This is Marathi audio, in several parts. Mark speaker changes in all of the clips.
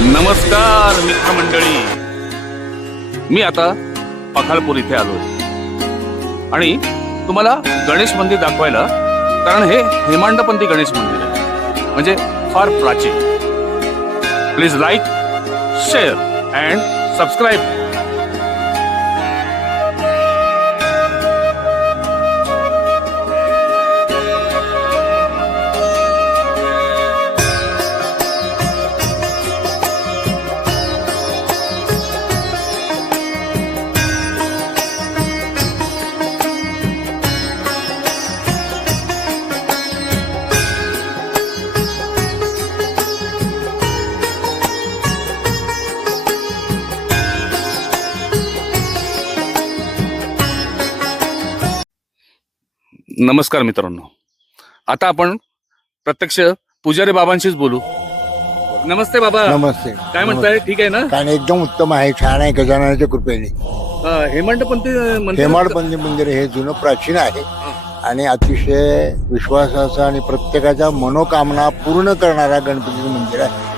Speaker 1: नमस्कार मित्रमंडळी. मी आता पखालपूर इथे आलोय. आणि तुम्हाला गणेश मंदिर दाखवायला कारण हे हेमांडपंथी गणेश मंदिर आहे. म्हणजे फार प्राचीन. Please like share and subscribe नमस्कार मित्रांनो. आता आपण प्रत्यक्ष पुजारी बाबांशीच बोलू. नमस्ते बाबा.
Speaker 2: नमस्ते. काय म्हणताय?
Speaker 1: ठीक आहे ना?
Speaker 2: कारण एकदम उत्तम आहे छान आहे गजाननाच्या कृपेने. अं,
Speaker 1: हेमांडपंथी मंदिर हेमाडपंथी
Speaker 2: मंदिर हे जुनं प्राचीन आहे. आणि अतिशय विश्वासाचं आणि प्रत्येकाच्या मनोकामना पूर्ण करणारा गणपतीचं मंदिर आहे.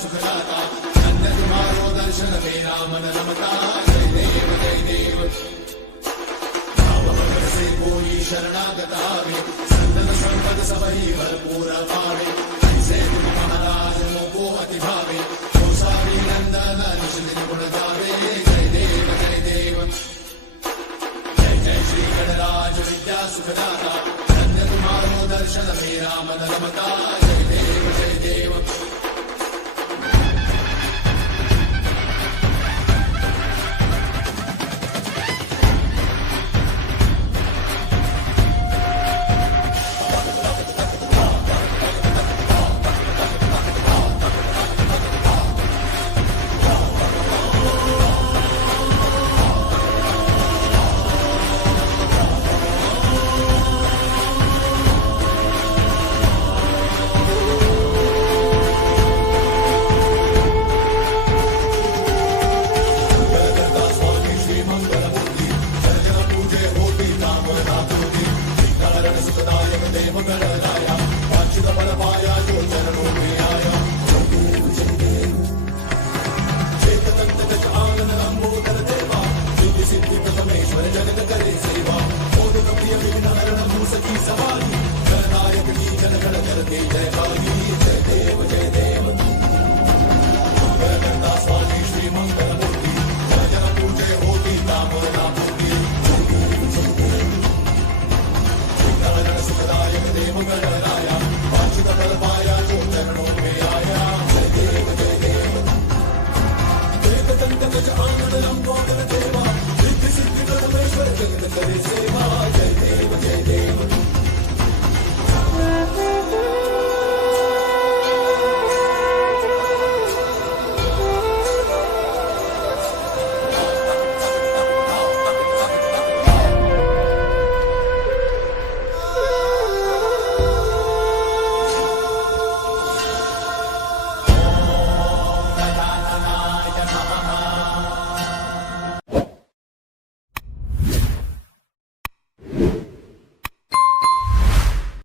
Speaker 1: சுகநாதா சன்னதி மாறோ தர்ஷன வேராமன நமதா ஜெய் தேவ ஜெய் தேவ ராமபகசை
Speaker 3: போயி சரணாகதாவே சந்தன சம்பத சபரி வரபூர பாவே சேது மகாராஜ மோகோ அதிபாவே கோசாரி நந்தன நிஷதின் குணதாவே
Speaker 1: ஜெய் தேவ ஜெய் தேவ ஜெய் ஜெய் ஸ்ரீ
Speaker 3: கடராஜ
Speaker 1: வித்யா
Speaker 3: சுகநாதா சன்னதி மாறோ தர்ஷன வேராமன நமதா ஜகதந்த ஆனந்த லம்போதர தேவா சித்தி சித்தி பரமேஸ்வர ஜெகதந்தரி சேவா